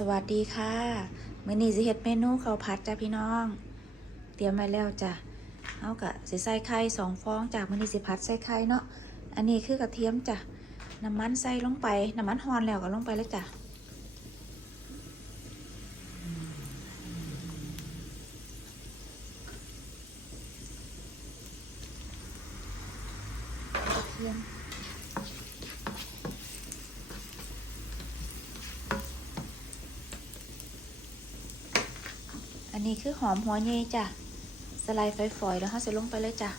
สวัสดีค่ะมื้อนี้สิเฮ็ดเมนูข้าวผัดจ้ะพี่น้อง เตรียมไว้แล้วจ้ะเอากะสิใส่ไข่สองฟองจากมื้อนี้สิผัดใส่ไข่เนาะอันนี้คือกระเทียมจ้ะน้ำมันใส่ลงไปน้ำมันฮอนแล้วก็ลงไปเลยจ้ะกระเทียม นี้คือหอมหัวเย่จ้ะสไลด์ฝอยๆแล้วเขาจะลงไปเลยจ้ะ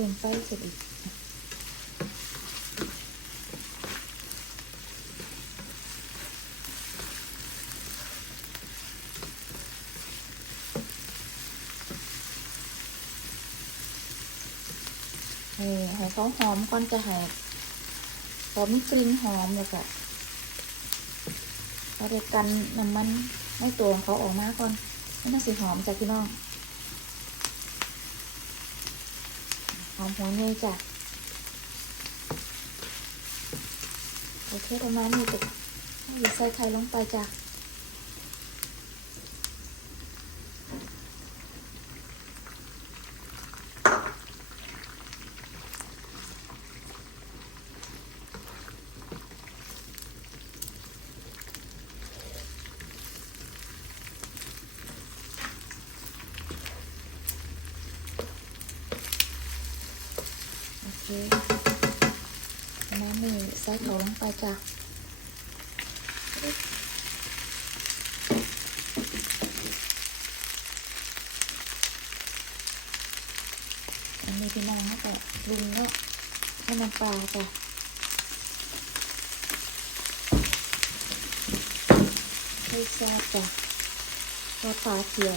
พิ่มไฟเสร็จอีกเออให้เขาหอมก่อนจะให้พอมกลิ่นหอมเลยค่ะเราเด็กกันน้ำมันในตัวของเขาออกมาก่อนไม่ต้องสีหอมจ้ะพี่น้อง อมหัวเนยจ้ะโอเคประมาณนี้จ้ะให้ใส่ไข่ลงไปจ้ะ น้ำนี่ใส่เขาลงไปจ้ะอันนี้พี่น้องเขาก็ลุงแล้วให้น้ำปลาจ้ะให้แซ่บจ้ะตัวปลาเขียว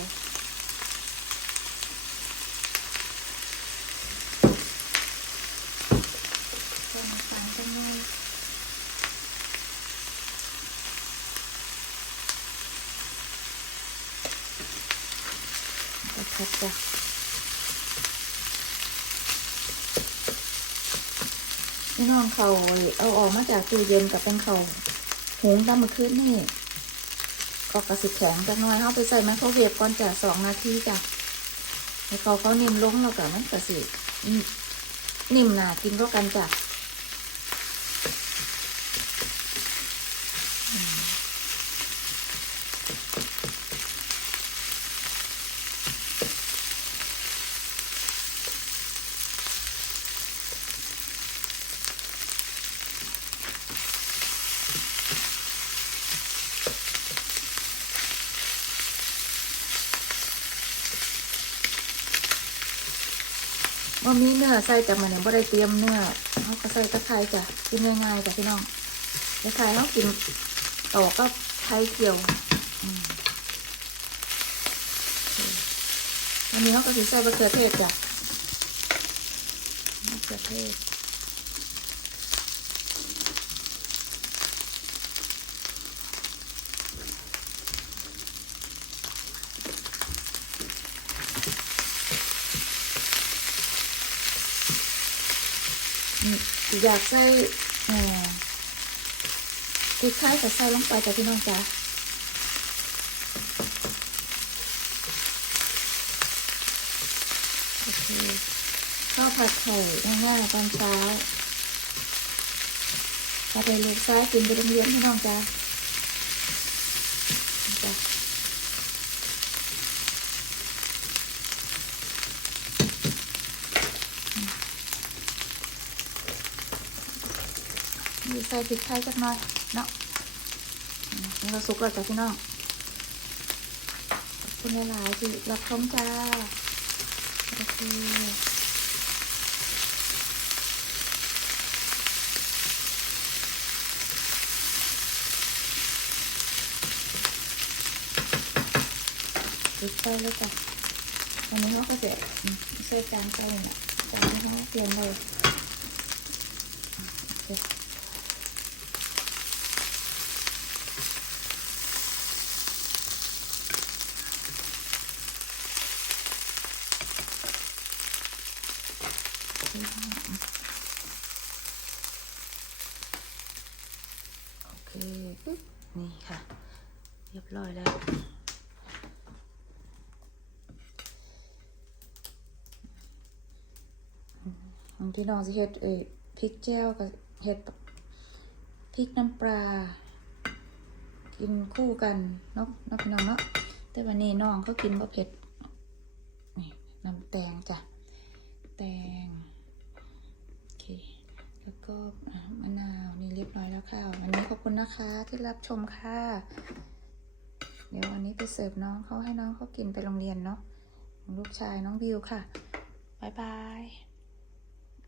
เพิ่มน้ำตาลกันหน่อย พัดจ้ะพี่น้องเขาเอาออกมาจากตู้เย็นกับเป็นเขาหุงตั้งมาคืนนี่ก็กระสิแข็งจักหน่อยเข้าไปใส่ไมโครเวฟก่อนจ้ะสองนาทีจ้ะให้เขาเขานิ่มลงแล้วก็มันกระสินิ่มหนากินก็กันจ้ะ ว่ามีเนื้อใส่แต่มันเนี่ยบ่ได้เตรียมเนื้อเขาก็ใส่ตะไคร้จ้ะกินง่ายๆจ้ะพี่น้องตะไคร้เขากินต่อก็ไข่เกี่ยวอันนี้เขาก็ใส่มะเขือเทศจ้ะมะเขือเทศ อืมอยากใส่เอ่อพริกไทยก็ใส่ลงไปจ้ะพี่น้องจ้ะโอเคข้าวผัดไข่ง่ายๆตอนเช้าพาไปลูกซ้ายกินไปโรงเรียนพี่น้องจ้าจ้ะ มีใส่พริกไทยสักหน่อยเนาะนี่เราสุกแล้วจ้ะพี่น้องขอบคุณหลายๆที่รับชมจ้าโอเคปิดไฟเลยจ้ะวันนี้เขาก็จะใส่จานใส่เนี่ยจานที่เขาเตรียมไว้ โอเคปึ๊บนี่ค่ะ เรียบร้อยแล้ว บางทีน้องสิเฮ็ดเอ้ยพริกแจ่วกับเฮ็ดพริกน้ำปลากินคู่กันเนาะเนาะพี่น้องเนาะแต่วันนี้น้องเขากินบ่เผ็ดนี่น้ำแตงจ้ะแตง แล้วก็มะนาวนี่เรียบร้อยแล้วค่ะ วันนี้ขอบคุณนะคะที่รับชมค่ะ เดี๋ยววันนี้ไปเสิร์ฟน้องเขาให้น้องเขากินไปโรงเรียนเนาะลูกชายน้องบิวค่ะ บ๊ายบาย